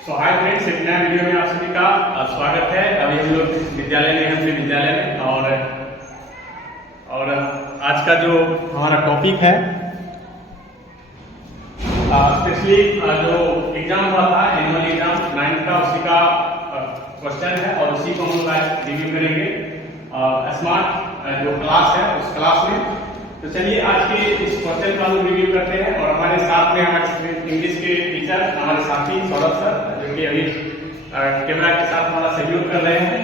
Hi friends, एक नया video में आप सभी का स्वागत है। अभी हम लोग विद्यालय में अपने विद्यालय में और आज का जो हमारा टॉपिक है स्पेशली जो एग्जाम हुआ था एनुअल एग्जाम 9th का, उसी का क्वेश्चन है और उसी को हम लोग रिव्यू करेंगे स्मार्ट जो क्लास है उस क्लास में। तो चलिए आज के इस क्वेश्चन का हम रिव्यू करते हैं और हमारे साथ में हमारे इंग्लिश के टीचर हमारे साथी सौरभ सर जो कि अभी कैमरा के साथ हमारा सहयोग कर रहे हैं।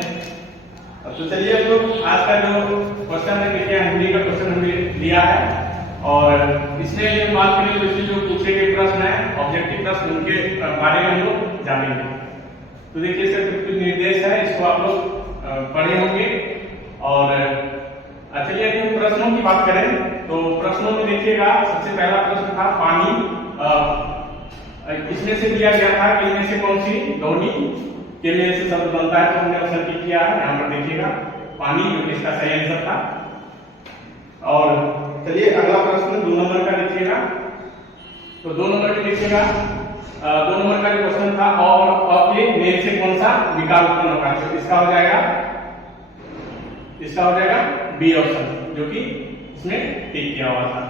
तो चलिए हम लोग आज का जो क्वेश्चन है देखिए, हिंदी का क्वेश्चन हमने लिया है और इसमें ये बात करें तो इसमें जो पूछे गए प्रश्न है ऑब्जेक्टिव प्रश्न उनके बारे में हम लोग जानेंगे। तो देखिए सर कुछ निर्देश है, इसको आप लोग पढ़े होंगे। और चलिए अभी हम प्रश्नों की बात करें तो प्रश्नों में देखिएगा, सबसे पहला प्रश्न था पानी। इसमें से दिया गया था कि इनमें से कौन सी ध्वनि के लिए से शब्द बनता है, तो हमने ऑप्शन टिक किया है यहाँ पर देखिएगा पानी, जो इसका सही आंसर था। और चलिए अगला प्रश्न 2 नंबर का देखिएगा। तो 2 नंबर में देखिएगा 2 नंबर का जो क्वेश्चन था और के मेल से कौन सा विकार उत्पन्न होगा, तो इसका हो जाएगा बी ऑप्शन, जो कि इसमें टिक किया हुआ था।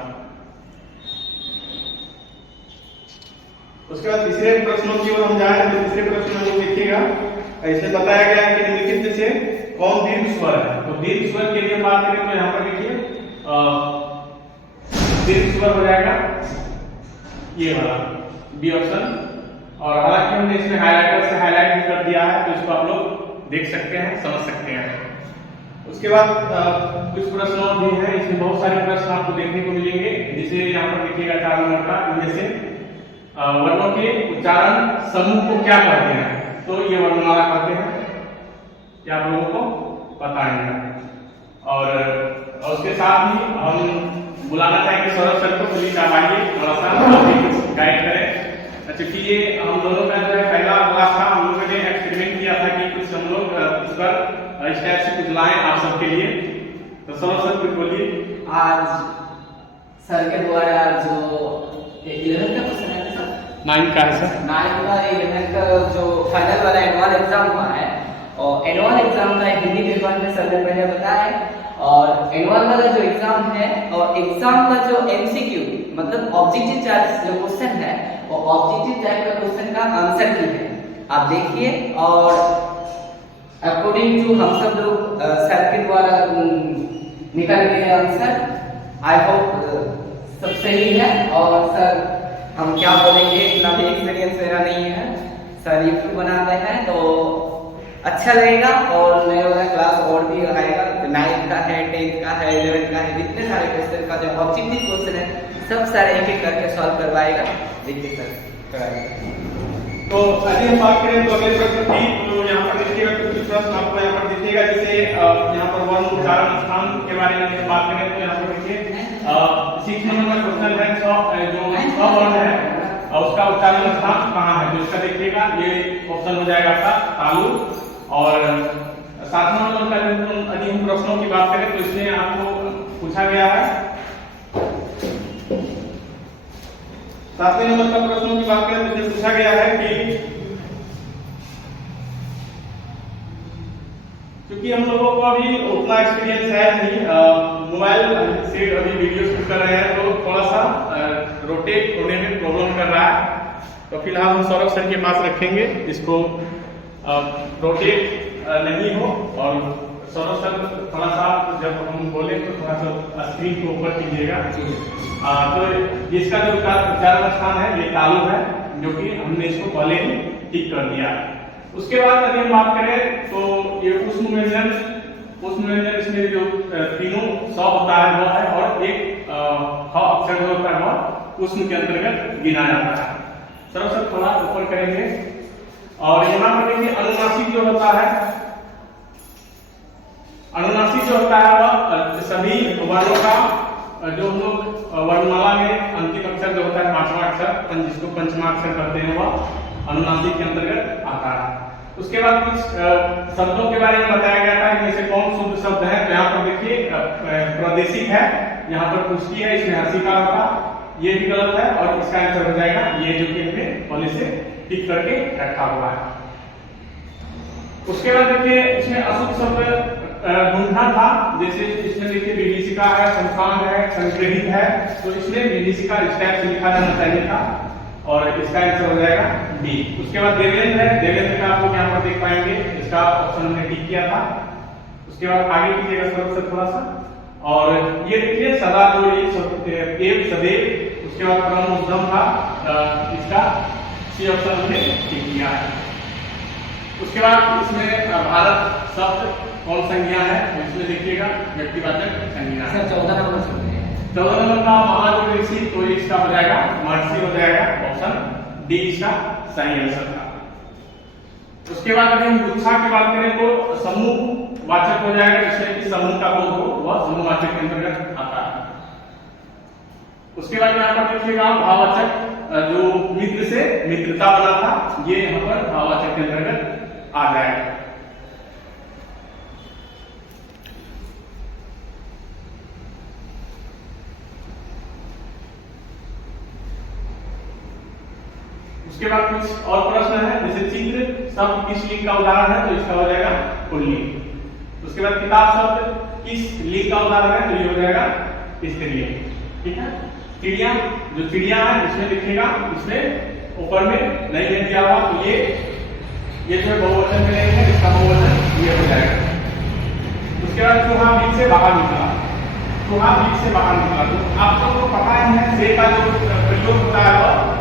उसके बाद तीसरे प्रश्नों की ओर हम जाएं तो तीसरे प्रश्न में देखिएगा इसमें बताया गया है कि निम्नलिखित में से कौन दीर्घ स्वर है। तो दीर्घ स्वर के लिए बात करें तो यहाँ पर देखिए दीर्घ स्वर हो जाएगा ये वाला बी ऑप्शन। और हालांकि हमने इसमें हाइलाइटर से हाईलाइट भी कर दिया है, तो इसको आप लोग देख सकते हैं, समझ सकते हैं। उसके बाद कुछ प्रश्न और भी है, इसमें बहुत सारे प्रश्न आपको देखने को मिलेंगे, जिसे यहाँ पर देखिएगा 4 नंबर का। इनमें से वर्णों के उच्चारण समूह को क्या कहते हैं, तो ये वर्णमाला कहते हैं, क्या आप लोगों को बताएंगे। और उसके साथ ही हम बुलाना चाहेंगे सौरभ सर को, प्लीज आप आइए थोड़ा सा गाइड करें। क्योंकि ये हम दोनों का जो है पहला क्लास था, हम लोगों ने एक्सपेरिमेंट किया था कि कुछ हम लोग इस पर इस टाइप से कुछ लाएं आप सबके लिए। तो सौरभ सर कुछ बोलिए। आज सर के द्वारा जो 11th का क्वेश्चन है सर, 9 का है सर, 9 का 11th का जो फाइनल वाला एनुअल एग्जाम हुआ है, और एनुअल एग्जाम का हिंदी पेपर में सर ने पहले बताया है। और एनुअल वाला जो एग्जाम है और एग्जाम का जो एमसीक्यू मतलब ऑब्जेक्टिव टाइप जो क्वेश्चन है, वो ऑब्जेक्टिव टाइप का क्वेश्चन का आंसर की है, आप देखिए। और अकॉर्डिंग टू हम सब लोग सर के द्वारा निकल गए आंसर, आई होप सब सही है। और सर हम क्या बोलेंगे, इतना भी एक्सपीरियंस मेरा नहीं है, सर यूट्यूब बनाते हैं तो अच्छा लगेगा। और नया वाला क्लास और भी आएगा, 9th का है, 10th का है, 11th का है, जितने सारे क्वेश्चन का जो ऑब्जेक्टिव क्वेश्चन है सब सारे एक एक करके सॉल्व करवाएगा। देखिए सर कराएगा। तो अभी हम बात करें तो अगले प्रश्न की, तो यहाँ पर देखिएगा कुछ प्रश्न आपको यहाँ पर दिखेगा, जैसे यहाँ पर वर्ण उच्चारण स्थान के बारे में बात करें तो यहाँ पर देखिए 6 नंबर का क्वेश्चन है, जो वर्ण है और उसका उच्चारण स्थान कहाँ है, तो इसका देखिएगा ये ऑप्शन हो जाएगा आपका तालु। और 7 नंबर का यदि हम प्रश्नों की बात करें तो इसमें आपको पूछा गया है 7वें नंबर का प्रश्नों की बात करें तो पूछा गया है कि क्योंकि हम लोगों को अभी उतना एक्सपीरियंस है नहीं, मोबाइल से अभी वीडियो शूट कर रहे हैं तो थोड़ा सा रोटेट होने में प्रॉब्लम कर रहा है। तो फिलहाल हम सौरभ सर के पास रखेंगे, इसको रोटेट नहीं हो। और सौरभ सर थोड़ा सा जब हम बोले तो थोड़ा सा स्क्रीन को ऊपर कीजिएगा। तो इसका जो उच्चारण स्थान है ये तालु है, जो कि हमने इसको पहले ही टिक कर दिया। उसके बाद अगर हम बात करें तो ये उष्ण व्यंजन इसमें जो तीनों स होता है वो है, और एक ख अक्षर जो होता है वो उष्ण के अंतर्गत गिना जाता है। सर थोड़ा ऊपर करेंगे। और यहाँ पर देखिए अनुनासिक जो होता है, अनुनासिक जो होता है वह सभी वर्णों का जो हम लोग वर्णमाला में अंतिम अक्षर जो होता है 5वां अक्षर, जिसको पंचमा अक्षर कहते हैं, वह अनुनासिक के अंतर्गत आता है। उसके बाद कुछ शब्दों के बारे में बताया गया था, इनमें से कौन शुद्ध शब्द है। तो यहाँ पर देखिए प्रादेशिक है, यहाँ पर पुष्टि है, इसमें हर्षिकार होगा। ये भी गलत है और इसका आंसर हो जाएगा ये जो कि हमने पहले से टिक करके रखा हुआ है। उसके बाद देखिए इसमें अशुभ शब्द ढूंढना था, जैसे इसमें देखिए विभीषिका है, संस्थान है, संग्रहित है, तो इसमें विभीषिका इस टाइप से लिखा जाना चाहिए था और इसका आंसर हो जाएगा बी। उसके बाद देवेंद्र है, देवेंद्र का आप लोग यहाँ पर देख पाएंगे, इसका ऑप्शन हमने टिक किया था। उसके बाद आगे कीजिएगा सर थोड़ा सा, और ये देखिए सदा जो एक सदैव, उसके बाद परम उद्यम था, इसका सी ऑप्शन हमने टिक किया है। उसके बाद इसमें भारत शब्द कौन संज्ञा है, तो इसमें देखिएगा व्यक्तिवाचक संज्ञा है। 14 नंबर सुनिए। 14 नंबर का महादेव ऋषि, तो इसका हो जाएगा महर्षि हो जाएगा, ऑप्शन डी इसका सही आंसर था। उसके बाद अगर हम गुच्छा की बात करें तो समूह वाचक हो जाएगा, जिसमें कि समूह का बोध हो वह समूहवाचक के अंतर्गत आता है। उसके बाद यहाँ पर देखिएगा भाववाचक, जो मित्र से मित्रता बना था, ये यहाँ पर भाववाचक के अंतर्गत आ जाएगा। उसके बाद कुछ और प्रश्न है, जैसे चित्र शब्द किस लिंग का उदाहरण है, तो इसका हो जाएगा पुल्लिंग। उसके बाद किताब शब्द किस लिंग का उदाहरण है, तो ये हो जाएगा स्त्रीलिंग। ठीक है। चिड़िया, जो चिड़िया है इसमें लिखेगा, इसमें ऊपर में नहीं है दिया हुआ, तो ये जो है बहुवचन में नहीं है, इसका बहुवचन ये हो जाएगा। उसके बाद चूहा बीज से बाहर निकला, चूहा बीज से बाहर निकला, तो आप सबको पता ही है से का जो प्रयोग होता है वह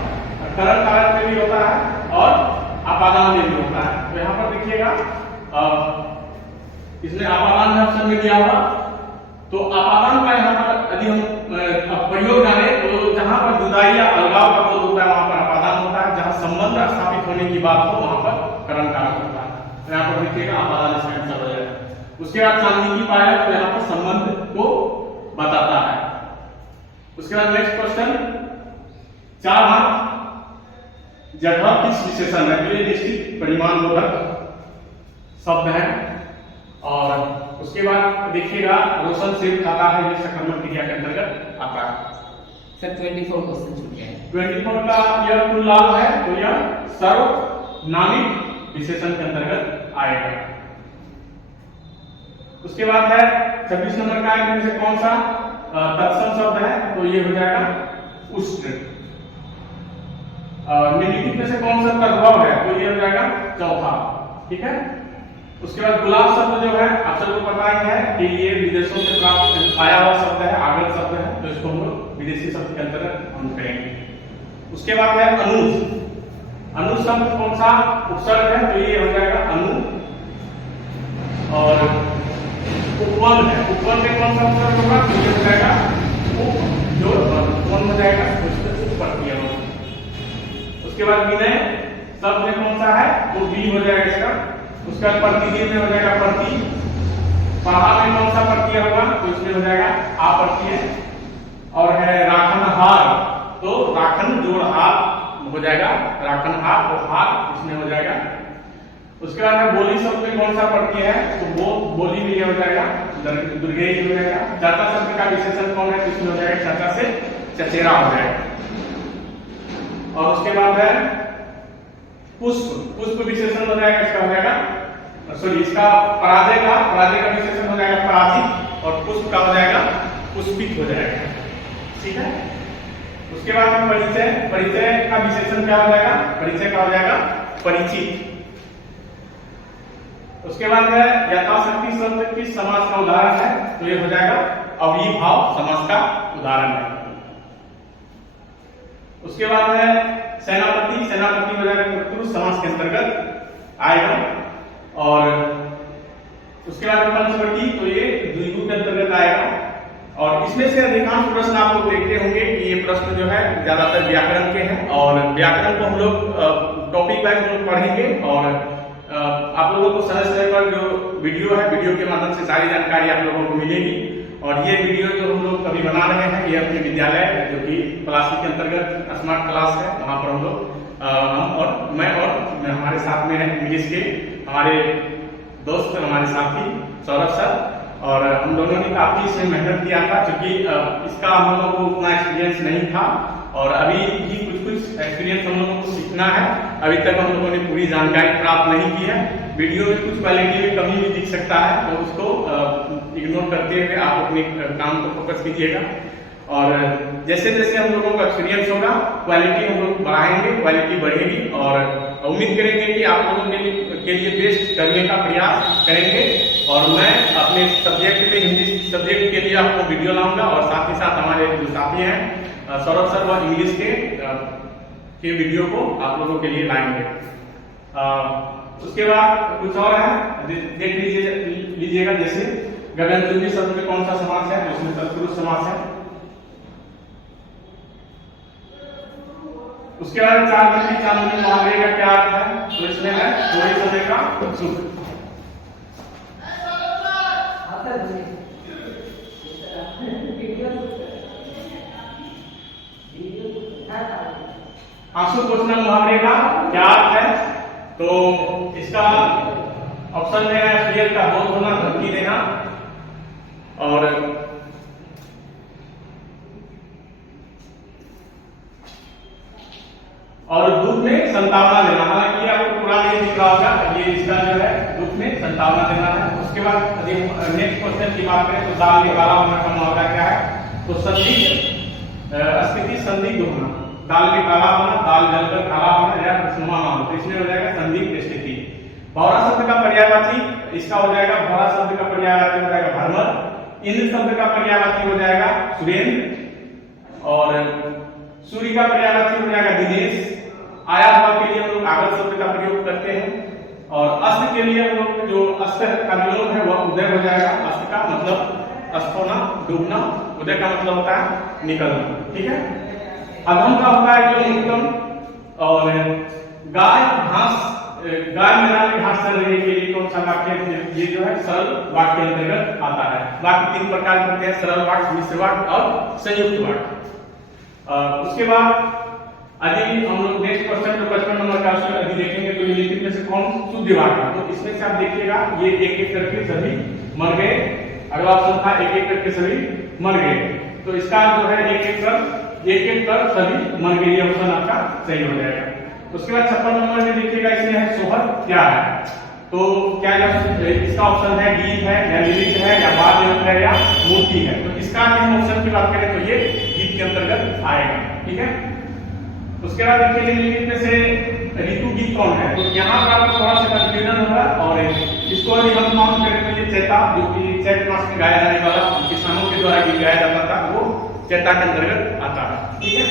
करण कारक में भी होता है और अपादान में भी होता है। तो यहाँ पर देखिएगा इसने अपादान ऑप्शन में दिया हुआ, तो अपादान का यहाँ पर यदि हम प्रयोग जाने तो जहां पर जुदाई या अलगाव का बोध होता है वहां पर अपादान होता है, जहां संबंध स्थापित होने की बात हो वहां पर करण कारक होता है। तो यहाँ पर देखिएगा अपादान इसका आंसर हो जाएगा। उसके बाद चांदी की पायल, तो यहाँ पर संबंध को बताता है। उसके बाद नेक्स्ट क्वेश्चन, चार हाथ जगह किस विशेषण है, तो ये निश्चित परिमाण बोधक शब्द है। और उसके बाद देखिएगा रोशन सेब खाता है, ये सकर्मक क्रिया के अंतर्गत आता है। सर 24 क्वेश्चन छूट गए हैं। 24 का यह कुल लाभ है, तो यह सर्वनामिक विशेषण के अंतर्गत आएगा। उसके बाद है 26 नंबर का, इनमें से कौन सा तत्सम शब्द है, तो ये हो जाएगा उष्ण। निम्नलिखित में से कौन सा तद्भव है, तो ये हो जाएगा चौथा। ठीक है। उसके बाद गुलाब शब्द जो है आप सबको पता ही है कि ये विदेशों से प्राप्त आया हुआ शब्द है, आगत शब्द है, तो इसको हम लोग विदेशी शब्द के अंतर्गत हम करेंगे। उसके बाद है अनुज, अनुज शब्द कौन सा उपसर्ग है, तो ये हो जाएगा अनु। और उपवन है, उपवन में कौन सा उपसर्ग होगा, तो ये हो जाएगा उप, जो उपवन हो जाएगा उसमें उप प्रत्यय होगा। उसके बाद विनय शब्द में कौन सा है, तो बी हो जाएगा इसका। उसका प्रतिदिन में हो जाएगा प्रति। पढ़ा में कौन सा प्रत्यय होगा, तो इसमें हो जाएगा आ प्रत्यय। और है राखनहार, तो राखन जोड़ हार हो जाएगा राखनहार, तो हार इसमें हो जाएगा। उसके बाद है बोली शब्द में कौन सा प्रत्यय है, तो बोली में ये हो जाएगा दुर्गेय हो जाएगा। चाचा शब्द का विशेषण कौन है, तो इसमें हो जाएगा चाचा से चचेरा हो जाएगा। और उसके बाद है पुष्प, पुष्प विशेषण हो जाएगा, इसका हो जाएगा सॉरी इसका पराजय का विशेषण हो जाएगा पराजित, और पुष्प का हो जाएगा पुष्पित हो जाएगा। ठीक है। उसके बाद में परिचय, परिचय का विशेषण क्या हो जाएगा, परिचय का हो जाएगा परिचित। उसके बाद है यथाशक्ति शब्द किस समास का उदाहरण है, तो ये हो जाएगा अविभाव समास का उदाहरण है। उसके बाद है सेनापति, सेनापति हो जाएगा तत्पुरुष समास के अंतर्गत आएगा। और उसके बाद पंचवटी, तो ये द्विगु के अंतर्गत आएगा। और इसमें से अधिकांश प्रश्न आप लोग देखते होंगे कि ये प्रश्न जो है ज्यादातर व्याकरण के हैं, और व्याकरण को हम लोग टॉपिक वाइज हम लोग पढ़ेंगे। और आप लोगों को समय समय पर जो वीडियो है, वीडियो के माध्यम से सारी जानकारी आप लोगों को मिलेगी। और ये वीडियो जो हम लोग अभी बना रहे हैं, ये अपने विद्यालय जो कि क्लासिक के अंतर्गत स्मार्ट क्लास है, वहाँ पर हम लोग हम और मैं और हमारे साथ में है इंग्लिश के हमारे दोस्त, हमारे साथी सौरभ सर, और हम दोनों ने काफी इसमें मेहनत किया था, क्योंकि इसका हम लोगों को उतना एक्सपीरियंस नहीं था और अभी भी कुछ एक्सपीरियंस हम लोगों को सीखना है। अभी तक हम लोगों ने पूरी जानकारी प्राप्त नहीं की है। वीडियो में कुछ क्वालिटी में कमी भी दिख सकता है, तो उसको इग्नोर करते हुए आप अपने काम को फोकस कीजिएगा। और जैसे जैसे हम लोगों का एक्सपीरियंस होगा, क्वालिटी हम लोग बढ़ाएंगे, क्वालिटी बढ़ेगी और उम्मीद करेंगे कि आप लोगों के लिए बेस्ट करने का प्रयास करेंगे। और मैं अपने सब्जेक्ट पे, हिंदी सब्जेक्ट के लिए आपको वीडियो लाऊंगा और साथ ही साथ हमारे जो साथी हैं सौरभ सर व इंग्लिश के वीडियो को आप लोगों के लिए लाएंगे। उसके बाद कुछ और है, देख लीजिएगा। जैसे गगनचुंबी शब्द में कौन सा समास है, उसमें तत्पुरुष समास है। उसके बाद चांदनी मुहावरे का क्या अर्थ है, तो इसमें है थोड़े समय का सुख। आंसू पोछना मुहावरे का क्या अर्थ है, तो इसका ऑप्शन में है क्लियर का बोध होना, धमकी देना, और दुख में संतावना देना। हालांकि आपको पूरा नहीं दिख रहा होगा, ये इसका जो है दुख में संतावना देना है। उसके बाद नेक्स्ट क्वेश्चन की बात करें तो दाल में काला होना का मुहावरा क्या है, तो स्थिति संदिग्ध होना। दाल में काला होना, दाल जलकर काला होना या खुशनुमा होना, तो इसमें हो जाएगा संदिग्ध स्थिति। भौरा शब्द का पर्यायवाची इसका हो जाएगा, भौरा शब्द का पर्यायवाची हो जाएगा भरमर। इंद्र शब्द का पर्यायवाची हो जाएगा सुरेंद्र, और सूर्य का पर्यायवाची हो जाएगा दिनेश। आया हुआ के लिए हम लोग आगत शब्द का प्रयोग करते हैं, और अस्त के लिए हम लोग जो अस्त का विलोम है वह उदय हो जाएगा। अस्त का मतलब अस्त होना, डूबना, उदय का मतलब होता है निकलना, ठीक है। अधम का होता है जो उत्तम, और गाय मैदान में घास चल रही है के लिए कौन सा वाक्य, ये जो है सरल वाक्य अंतर्गत आता है। वाक्य 3 प्रकार के होते हैं, सरल वाक्य, मिश्र वाक्य और संयुक्त वाक्य। उसके बाद अभी हम लोग नेक्स्ट क्वेश्चन जो 55 नंबर का उसमें अभी देखेंगे, तो निम्नलिखित में से कौन शुद्ध वाक्य, तो इसमें से आप देखिएगा ये एक एक करके सभी मर गए। अगला ऑप्शन था एक एक करके सभी मर गए, तो इसका जो है एक एक कर सभी मर गए, ये ऑप्शन आपका सही हो जाएगा। उसके बाद 56 नंबर में देखिएगा, इसमें है सोहर क्या है, तो क्या इसका ऑप्शन है गीत है या लिरिक है या वाद्य यंत्र है या मूर्ति है। तो इसका हम ऑप्शन की बात करें तो ये गीत के अंतर्गत आएगा, ठीक है। उसके बाद देखिए निम्नलिखित में से ऋतु गीत कौन है, तो यहाँ पर आपको थोड़ा सा कंफ्यूजन होगा, और इसको अभी हम काउंट करें तो ये चैता, जो कि चैत मास में गाया जाने वाला किसानों के द्वारा गीत गाया जाता था, वो चैता के अंतर्गत आता है, ठीक है।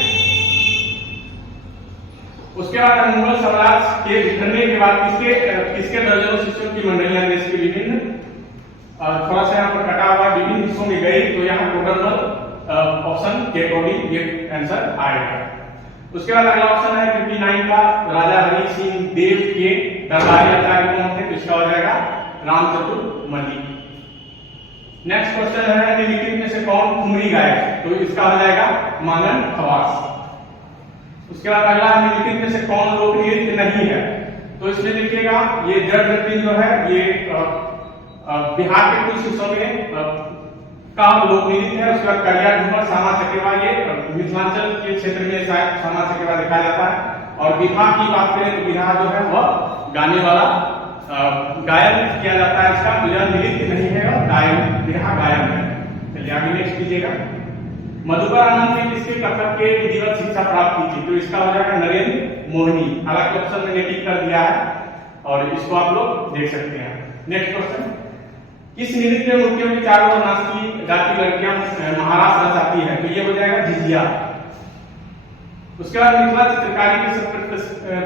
उसके बाद मुगल साम्राज्य के बिखरने के बाद किसके दर्जनों शिष्यों की मंडलियां देश के विभिन्न, थोड़ा सा यहाँ पर कटा हुआ विभिन्न हिस्सों में गई, तो यहाँ टोटल ऑप्शन के अकॉर्डिंग ये आंसर आएगा। उसके बाद अगला ऑप्शन है 59 का, राजा हरि सिंह देव के दरबारी अधिकारी कौन थे, तो इसका हो जाएगा रामचतुर मल्लिक। नेक्स्ट क्वेश्चन है निम्नलिखित में से कौन ठुमरी गायक, तो इसका हो जाएगा मानन खवास। उसके बाद अगला है निम्नलिखित में से कौन लोक नृत्य नहीं है, तो इसमें देखिएगा ये जड़ नृत्य जो है ये बिहार के कुछ हिस्सों में का लोक नृत्य है। उसके बाद करिया झूमर, सामा चकेवा, ये मिथिलांचल के क्षेत्र में शायद सामा चकेवा दिखाया जाता है। और बिरहा की बात करें तो बिरहा जो है वह गाने वाला गायन किया जाता है, इसका यह नृत्य नहीं है और गायन, बिरहा गायन है। चलिए आगे नेक्स्ट कीजिएगा। मधुकर आनंद ने किसके कथक के विधिवत शिक्षा प्राप्त की थी, तो इसका हो जाएगा नरेंद्र मोहिनी। हालांकि ऑप्शन मैंने टिक कर दिया है और इसको आप लोग देख सकते हैं। नेक्स्ट क्वेश्चन, किस नृत्य मूर्तियों के चारों ओर नाचती गाती लड़कियां महाराज नचाती है, तो ये हो जाएगा झिझिया। उसके बाद मिथिला चित्रकारी के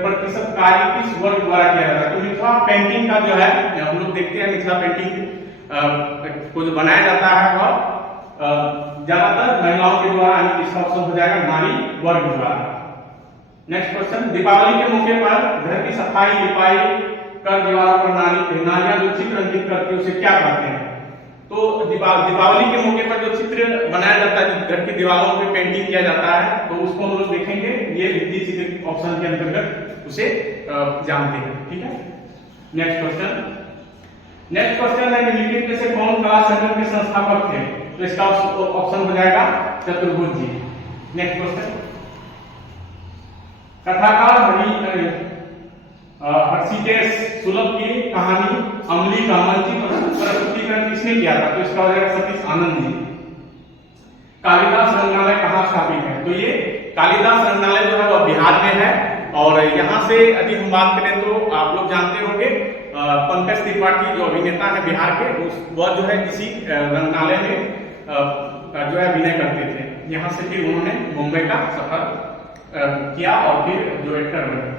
प्रतिशत कार्य किस वर्ग द्वारा किया जाता है, तो मिथिला पेंटिंग का जो है हम लोग देखते हैं, मिथिला पेंटिंग को जो बनाया जाता है वह ज्यादातर महिलाओं के द्वारा, यानी इसका ऑप्शन हो जाएगा नारी वर्ग द्वारा। नेक्स्ट क्वेश्चन, दीपावली के मौके पर घर की सफाई लिपाई कर दीवारों पर नारियां जो चित्र अंकित करती है उसे क्या कहते हैं, तो दीपावली के मौके पर जो चित्र बनाया जाता है, घर की दीवारों पे पेंटिंग किया जाता है, तो उसको हम लोग देखेंगे, ये हिंदी चित्र ऑप्शन के अंतर्गत उसे जानते हैं, ठीक है। नेक्स्ट क्वेश्चन, नेक्स्ट क्वेश्चन है निम्नलिखित में से कौन कला संगम के संस्थापक थे? तो इसका ऑप्शन हो जाएगा चतुर्भुज जी। नेक्स्ट क्वेश्चन, कथाकार हर्षिकेश सुलभ की कहानी अमली का मंचित प्रस्तुतिकरण किसने किया था? तो इसका हो जाएगा सतीश आनंद जी। कालिदास रंगनालय कहाँ स्थापित है? तो ये कालिदास रंगनालय जो है वह बिहार में है, और यहाँ से यदि हम बात करें तो आप लोग जानते होंगे पंकज त्रिपाठी जो अभिनेता है बिहार के, वह जो है इसी रंगनालय में जो है अभिनय करते थे। यहाँ से फिर उन्होंने मुंबई का सफर किया और फिर जो एक्टर बने।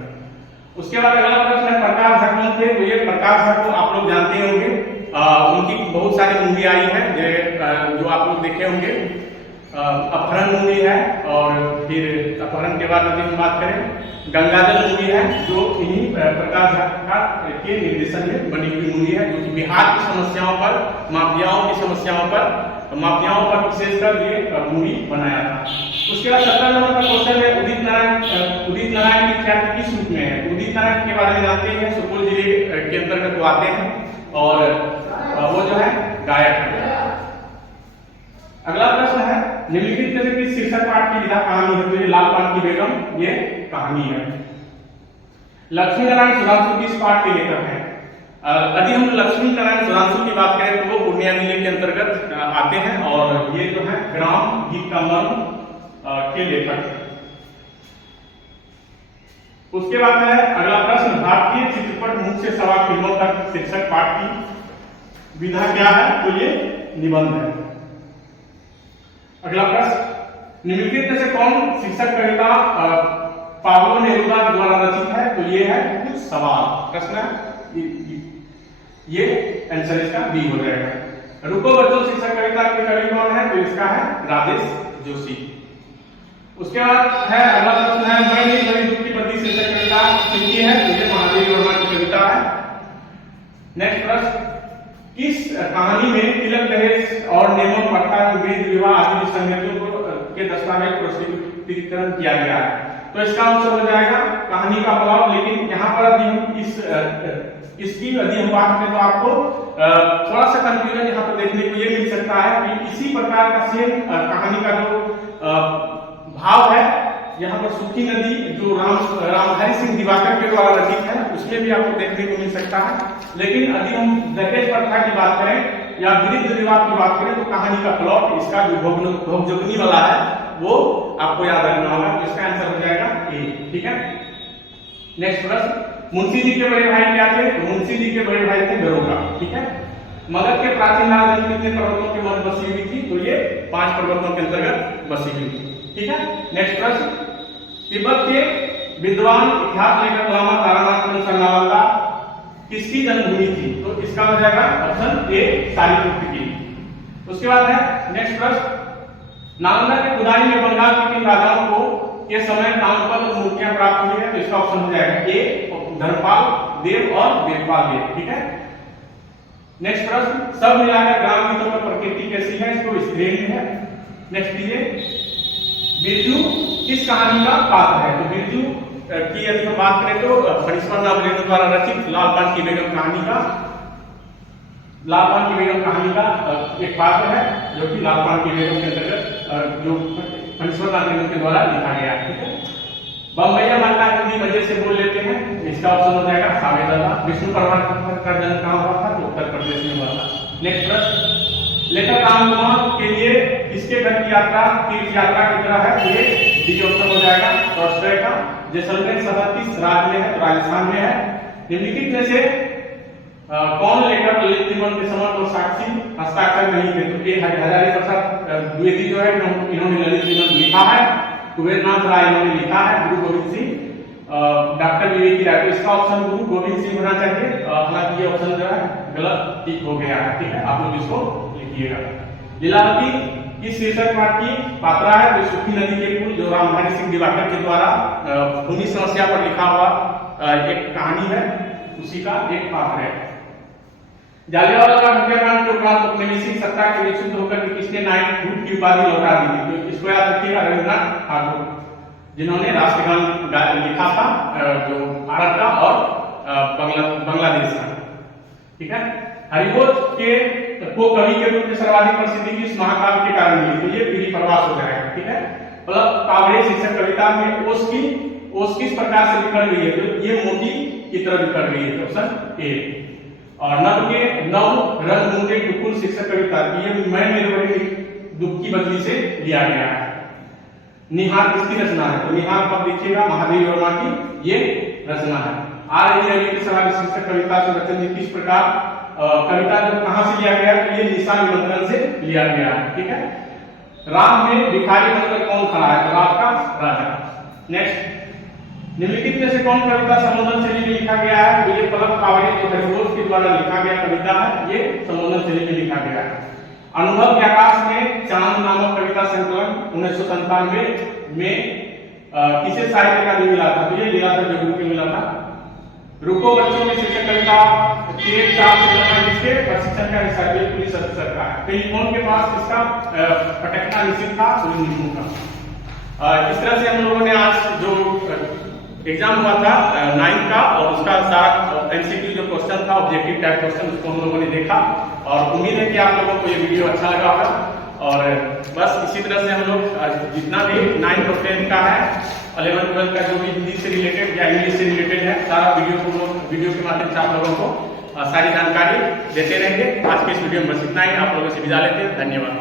उसके बाद अगला प्रश्न है प्रकाश झा कौन थे? तो ये प्रकाश झा को आप लोग जानते होंगे, उनकी बहुत सारी मूवी आई है जो आप लोग देखे होंगे। अपहरण मूवी है, और फिर अपहरण के बाद यदि हम बात करें गंगाजल मूवी है, जो इन्हीं प्रकाश झा के निर्देशन में बनी हुई मूवी है, जो कि बिहार की समस्याओं पर, माफियाओं की समस्याओं पर, माफियाओं पर विशेषकर ये मूवी बनाया था। उसके बाद 17 नंबर का क्वेश्चन है उदित नारायण की ख्याति किस रूप में है? उदित नारायण के बारे में जानते हैं, सुपौल जिले के अंतर्गत वो आते हैं, और वो जो है गायक है। अगला प्रश्न है निम्नलिखित में से किस शीर्षक पाठ की विधा कहानी है? तो ये लाल पान की बेगम ये कहानी है। लक्ष्मी नारायण सुधांशु किस पाठ के लेखक हैं? यदि हम लक्ष्मी नारायण सुधांशु की बात करें तो वो पूर्णिया जिले के अंतर्गत आते हैं, और ये जो है ग्राम गीत का मर्म के लेखक हैं। उसके बाद है अगला प्रश्न, भारतीय चित्रपट मुख से सवा फिल्मों तक शीर्षक पाठ की विधा क्या है? तो ये निबंध है। अगला प्रश्न, निम्नलिखित में से कौन शीर्षक कविता पाब्लो नेरुदा द्वारा रचित है? तो ये है कुछ सवाल प्रश्न है, ये आंसर इसका बी हो जाएगा। रुको बच्चों शीर्षक कविता के कवि कौन है? तो इसका है राजेश जोशी। उसके बाद है अगला प्रश्न है मैं नहीं बड़ी दुख की पति शीर्षक कविता किसकी है? तो ये महादेवी वर्मा की कविता है। नेक्स्ट प्रश्न, किस कहानी में तिलक दहेज और नेमम पट्टा विभेद विवाह आदि संगतियों के दस्तावेज प्रस्तुतिकरण किया गया है? तो इसका आंसर हो जाएगा कहानी का प्लॉट। लेकिन यहाँ पर यदि हम इसकी यदि हम बात करें तो आपको थोड़ा सा कंफ्यूजन यहाँ पर देखने को ये मिल सकता है कि इसी प्रकार का सेम कहानी का जो भाव है यहाँ पर सूखी नदी जो रामधारी सिंह दिवाकर के द्वारा रचित है, उसमें भी आपको देखने को मिल सकता है। लेकिन यदि हम दहेज प्रथा की बात करें या विरुद्ध विवाह की बात करें तो कहानी का प्लॉट इसका जो भोगजोगनी वाला है वो आपको याद रखना होगा। इसका आंसर हो जाएगा ए। ठीक है। नेक्स्ट प्रश्न, मुंशी जी के बड़े भाई क्या थे? तो मुंशी जी के बड़े भाई थे दरोगा। ठीक है। मगध के प्राचीन राजधानी कितने पर्वतों के मध्य बसी हुई थी? तो ये 5 पर्वतों के अंतर्गत बसी हुई थी। ठीक है। नेक्स्ट प्रश्न, तिब्बत के विद्वान इतिहास लेखक लामा तारानाथ सरनावल्ला किसकी जन्मभूमि थी? तो इसका हो जाएगा ऑप्शन ए सारीपुत्र की। उसके बाद है नेक्स्ट प्रश्न, नालंदा के खुदाई में बंगाल के किन राजाओं को के समय ताम्रपत्र और मूर्तियां प्राप्त हुई है? तो इसका ऑप्शन हो जाएगा ए धर्मपाल देव और देवपाल देव। ठीक है। नेक्स्ट प्रश्न, सब मिलाकर ग्राम गीतों पर प्रकृति कैसी है? इसको स्त्रीलिंग है। नेक्स्ट कीजिए, बिरजू किस कहानी का पात्र है? तो बिरजू की यदि हम बात करें तो फणीश्वर नाम रेणु द्वारा रचित लाल पान की बेगम कहानी का एक पात्र है, जो कि लाल पान की बेगम के अंतर्गत जो फणीश्वर नाम रेणु के द्वारा लिखा गया है। ठीक है। बम्बैया माता हिंदी मजे से बोल लेते हैं, इसका ऑप्शन हो जाएगा सावेदादा। विष्णु परमार का जन्म कहाँ हुआ था? तो उत्तर प्रदेश में हुआ था। नेक्स्ट प्रश्न, लेखक राम कुमार के लिए किसके घर की यात्रा तीर्थ यात्रा की तरह है? ये डी ऑप्शन हो जाएगा टॉल्स्टॉय का। जैसलमेर शहर किस राज्य में है? तो राजस्थान में है। निम्नलिखित में से कौन लेखक ललित निबंध के समर्थ और साक्षी हस्ताक्षर नहीं थे? तो ये हजारी प्रसाद द्विवेदी जो है इन्होंने ललित निबंध लिखा है, कुबेरनाथ राय इन्होंने लिखा है, गुरु गोविंद सिंह डॉक्टर विवेकी राय। तो इसका ऑप्शन गुरु गोविंद सिंह होना चाहिए। हालांकि ये ऑप्शन जो है गलत टिक हो गया है। ठीक है, आप लोग इसको लिखिएगा। लीलावती किस शीर्षक पाठ की पात्रा है? तो सूखी नदी के पुल जो रामधारी सिंह दिवाकर के द्वारा भूमि समस्या पर लिखा हुआ एक कहानी है, उसी का एक पात्र है। जालियांवाला बाग हत्याकांड के उपरांत औपनिवेशिक सत्ता के विक्षुब्ध होकर किसने नाइटहुड की उपाधि लौटा दी थी? तो इसको याद रखिएगा, रविन्द्रनाथ ठाकुर, जिन्होंने राष्ट्रगान लिखा था जो भारत का और बांग्लादेश का। ठीक है। हरिभोज के को कवि के रूप में सर्वाधिक प्रसिद्धि की इस महाकाव्य के कारण मिली, तो ये पीढ़ी प्रवास हो जाएगा, ठीक है। मतलब काव्य शीर्षक कविता में ओस किस प्रकार से बिखर गई है, तो ये मोती की तरह बिखर गई है, ऑप्शन ए। और नव रंग मुंडे टुकुल शीर्षक कविता, ये मैं मेरे बड़े दुख की बदली से लिया गया है। निहार किसकी रचना है, तो निहार कब देखिएगा, महादेव वर्मा की ये रचना है। रवि के सवाल शीर्षक कविता से बच्चन जी किस प्रकार कविता जो कहां से लिया गया, तो ये निशा निमंत्रण से लिया गया है, ठीक है। राम में भिखारी बनकर कौन खड़ा है, तो राम का राजा। नेक्स्ट, निम्नलिखित में से कौन कविता संबोधन शैली में लिखा गया है, तो ये पलक काव्य जो हरिभोज के द्वारा लिखा गया कविता है, ये संबोधन शैली में लिखा गया है। अनुभव के आकाश में चांद नामक कविता संकलन 1997 में किसे साहित्य अकादमी मिला था, तो ये लीलाधर बेगम को मिला था। रुको बच्चों में शीर्षक कविता 3 4 से जिसके प्रशिक्षण का हिस्सा है पुलिस अफसर का है, तो कौन के पास इसका पटकना निश्चित था, तो नीमू का। इस तरह से हम लोगों ने आज जो एग्जाम हुआ था 9th का, और उसका सारा एमसीक्यू जो क्वेश्चन था, ऑब्जेक्टिव टाइप क्वेश्चन, उसको हम लोगों ने देखा, और उम्मीद है कि आप लोगों को ये वीडियो अच्छा लगा होगा। और बस इसी तरह से हम लोग जितना भी 9th और 10th का है, 11th 12th का जो भी हिंदी से रिलेटेड या इंग्लिश से रिलेटेड है, सारा वीडियो के माध्यम से आप लोगों को सारी जानकारी देते रहेंगे। आज के इस वीडियो में बस इतना ही, आप लोगों से विदा लेते हैं, धन्यवाद।